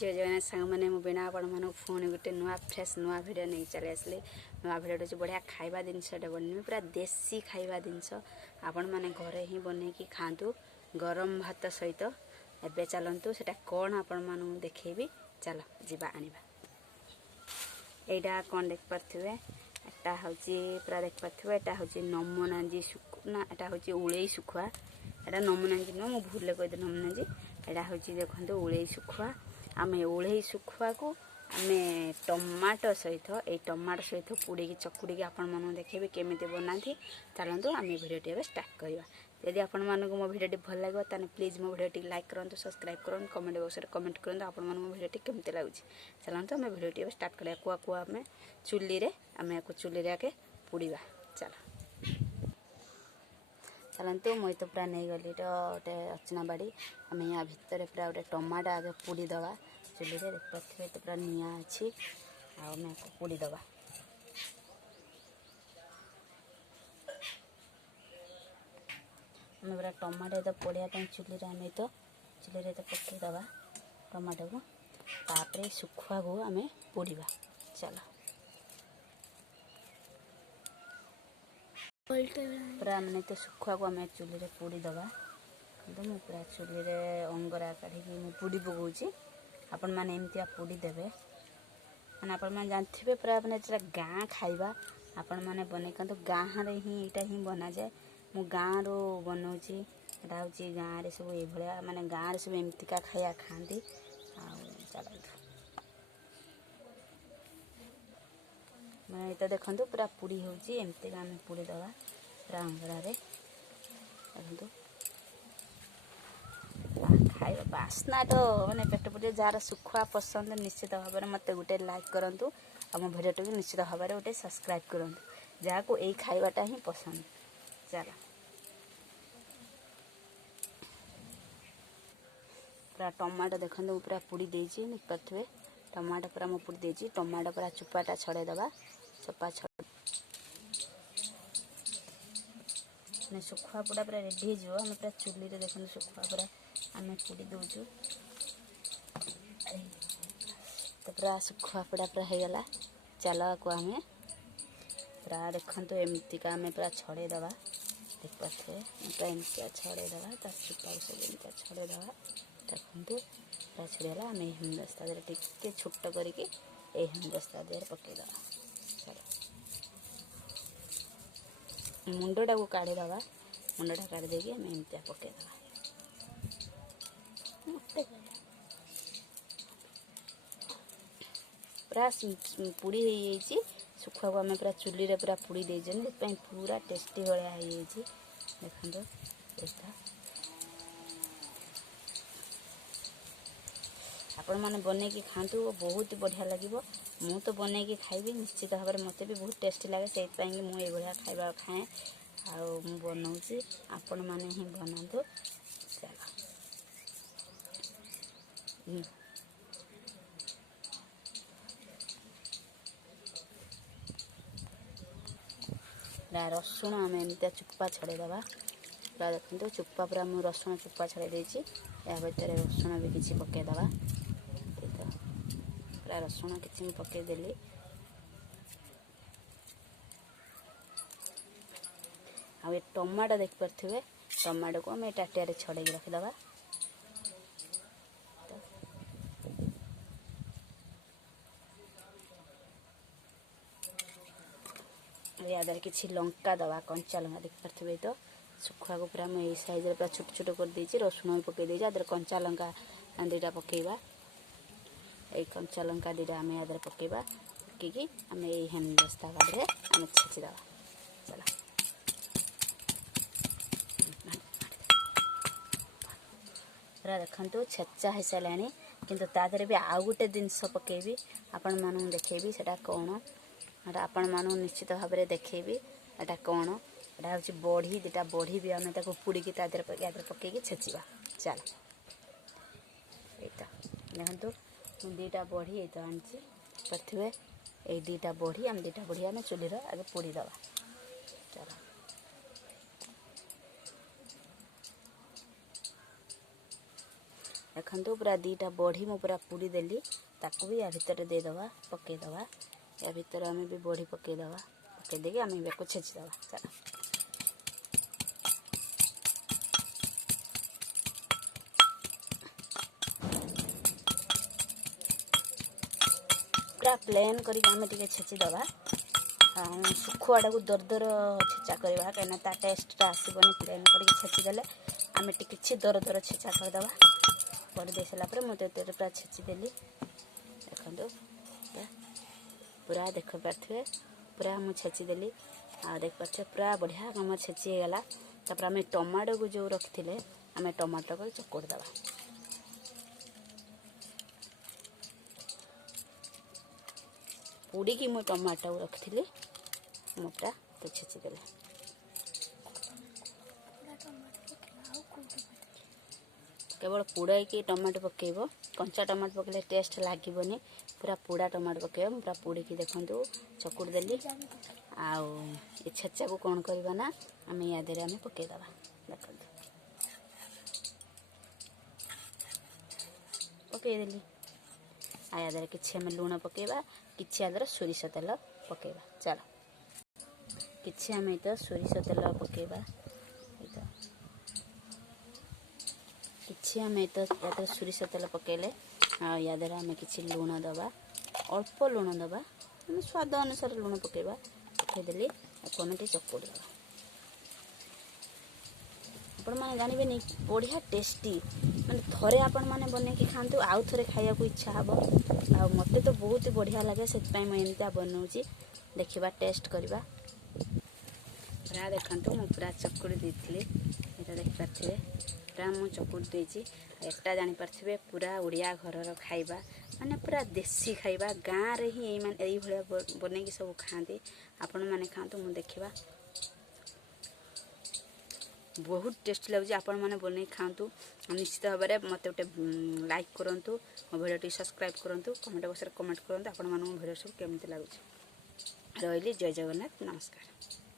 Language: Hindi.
जय जगन्नाथ सांग मैंने बिना आपण मानक फोन गोटे नुआ फ्रेश नुआ भिडियो नहीं चले आसली नुआ भिडियो बढ़िया खाଇବା जिनसटे बनमी पूरा देसी खाଇବା जिनस आपण मैंने घरे ही बनैकी खातु गरम भात सहित एबे चलतु सेटा कौन आपण मानू देखेबी चलो जीवा आनिबा एटा कौन देख पारथिबे एटा होची पूरा देख पारथिबे एटा होची नमनांजी सुकुना एटा होची उळेई सुखुआ एटा नमनांजी न मु भूल कहि दे नमनांजी एटा होची देखंतु उळेई सुखुआ आमे उळेई सुखुआ को आमे टमाटो सहित ए टमाटो सहित पुड़ी की चकुड़ी की आपण मानू देखेबे केमिति बनाथि चलंतु आमे वीडियो टे स्टार्ट करबा यदि आपण मानू मो वीडियो भल लागो ताने प्लीज मो वीडियो लाइक करंतु सब्सक्राइब करंतु कमेंट बॉक्स रे कमेंट करंतु आपण मानू मो वीडियो केमिति लागुची चलंतु आमे वीडियो स्टार्ट करया कुआ कुआ आमे चुल्ली रे आमे को चुल्ली रे आके पुड़ीबा चलो चलंतु मुई तो पूरा नहीं गली तो गोटे अचना बाड़ी आम या भितर पूरा गोटे टमाटो आगे पुड़ी दवा चुल्ली रे देख पारे तो पूरा निआ अच्छी आम पुड़ी दवा आम पूरा टमाटो तो पोड़िया चुल्ली रे आम तो चुल्ली रे तो पकई दवा टमाटो को तापर सुखुआ को आम पोड़ीबा चलो पूरा मैंने तो सुखुआ को आम चुल्ली रे पोड़ी दवा तो मुझे पूरा चुल्ली रे अंगरा काढ़ी पुड़ी पकाऊँगी आपण मैंने एमती पोड़ी देवे मैंने आपण मैंने जानते पूरा मैंने गाँ खाइबा आपण मैंने बन तो गाँ रे ही यहाँ ही बना जाए मु गाँ रो बनाऊँगी यहाँ हूँ गाँव में सब ये माने गाँव सब एमतिका खाया खाती चलतु मैं तो देखो पूरा पुड़ी होची एमती आम पुड़ी दवा पूरा अंगड़ा देखो खाଇବା बास्ना तो मैंने पेट पुटे जार सुखुआ पसंद निश्चित भाव में मत गोटे लाइक करूँ आम भिडियो को निश्चित भाव में गोटे सब्सक्राइब करूँ जहाँ को यही खाइबाटा ही पसंद चलो पूरा टमाटो देखो पूरा पुड़ी देछि देख पारे टमाटो पूरा मु पुड़ी देछि टमाटो पूरा चुपाटा छड़े दबा चोपा छड़ ने सुखुआ पूरा पूरा रेडी हो आम पूरा चुल्ली रे देखो सुखुआ पूरा आम पुड़ी दौचु तो पूरा सुखुआ पूरा पूरा हो गला चलो को आम पूरा देखो एमतिका आम पूरा छड़े दबा देख पारे पूरा एमतिया छड़े दबा ता चुपा सब एमतिया छड़े दबा देखो पूरा छड़ेगा आम हेमदस्ता दे टिके छोट करके ये हेमदस्ता दे पकई दबा चलो मुंडटा को काढ़ी दबा मुंडटा काढ़ी देकी आम एमतिया पकई दबा पूरा पुड़ी हो सुखुआ को आम पूरा चुल्ली रे पूरा पुड़ी देखें पूरा टेस्टी भाया हो देखो यहाँ आपण मैंने बनैकी खातु बहुत बढ़िया लगे मु तो बनैकी खाइबी निश्चित भाव में मत भी बहुत टेस्टी लगे से मुझे भाया खाଇବା खाए आउ बनाऊँगी आपण मैंने ही बनातु चलो रसुण आम एमती चुप्पा छड़े दबा पूरा देखो चुप्पा पूरा मुझे रसुण चुप्पा छड़े देछि या भितर रसुण भी किसी पकई दबा पूरा रसुण किसी पकई देली आ टमाटो देख पारे टमाटो को आम टाटिया छड़े रखीदबा यादार किसी लंका दबा कंचा लंका देख पारे तो सुखुआ को पूरा मुझे साइज पूरा छोट छोट कर देछि रसुण भी पकई देछि आदर कंचा लंका दीटा पकईबा ये कंचा लंका दीटा आम यादार पकईबा पकईकी आम ये हेमदस्ता गाड़े आम छेचिदबा चलो पूरा देखो छेचा हो सारे किंतु तादर भी आउ गोटे जिनस पकईबी आपण मानू देखेबी सेटा कौन एटा आपण मानू निश्चित भाव में देखेबी एटा कौन एटा हूँ बड़ी दीटा बड़ी भी आम पुड़ी की याद पकईकी छेचिबा चलो यहाँ देखो दीटा बड़ी ये तो आनी पारे ये दीटा बड़ी आम दीटा बड़ी आम चुल्ली आगे पोड़ी दबा चलो देखो पूरा दीटा बड़ी मु पूरा पूरी देली ताकू भी या भितर देदवा पकईदवा या भितर आम भी बड़ी पकईदवा पकईदे आम को छेचिदवा चल पूरा प्लेन करके छेचिदवा सुखुआटा को दर दर छेचा करवा कहीं ता टेस्टा आसबनी प्लेन करके छेचिदेले आम किसी दर दर छेचा करदे कर दे सारापर मुझे पूरा छेचिदेली देखो पूरा देख पारे पूरा मुझे छेचिदेली आ देख पारे पूरा बढ़िया कम छेचीगला तापर आम टमाटो को जो रखी आम टमाटो को चकोड़दे पोड़ी की मु टमाटो रखी मुटा तो छेचिदेली केवल पोड़ा की टमाटो पकेब कंचा टमाटो पकड़े टेस्ट लगनी पूरा पोड़ा टमाटो पकेब पूरा पोड़ी की देखो चकुड़ देली आउ ये छेचा को कौन करवा ना आम या देहरे आम पकईदे देखो पकईदेली आ या देहरे किसी आम लुण पकेबा किसी आदर सोरिष तेल पकेबा चलो किसी आम तो सोरिष तेल पकेबा किसी आम तो या सोरिष तेल पकेले या द्वारा आम किसी लुण दबा अल्प लुण दबा स्वाद अनुसार लुण पकेबा पकईदेली आम चकुड़ दबा आपण मैंने जानवे बढ़िया टेस्टी मैंने थोड़े आपण मैंने बनैकी खातु आउ थे खाया इच्छा हम आ मत तो बहुत बढ़िया लगे से मुझे बनाऊँगी देखा टेस्ट करवा पूरा देखु मुझे पूरा चकुड़ी देती यहाँ देखिपारे पूरा मुझे चकुड़ी देती एटा जापारे पूरा ओडिया घर खाइबा माने पूरा देसी खाइबा गाँव रे ही यही बनैकी सब खाती आपण मैंने खातु मुझे देखा बहुत टेस्टी लगे आपण मैंने बन खातु निश्चित भाव में मत गोटे लाइक करूँ मो भिडियो सब्सक्राइब करूँ कमेंट बॉक्स में कमेंट करूँ आपण भिडियो सब केमती लगुच रही जय जगन्नाथ नमस्कार।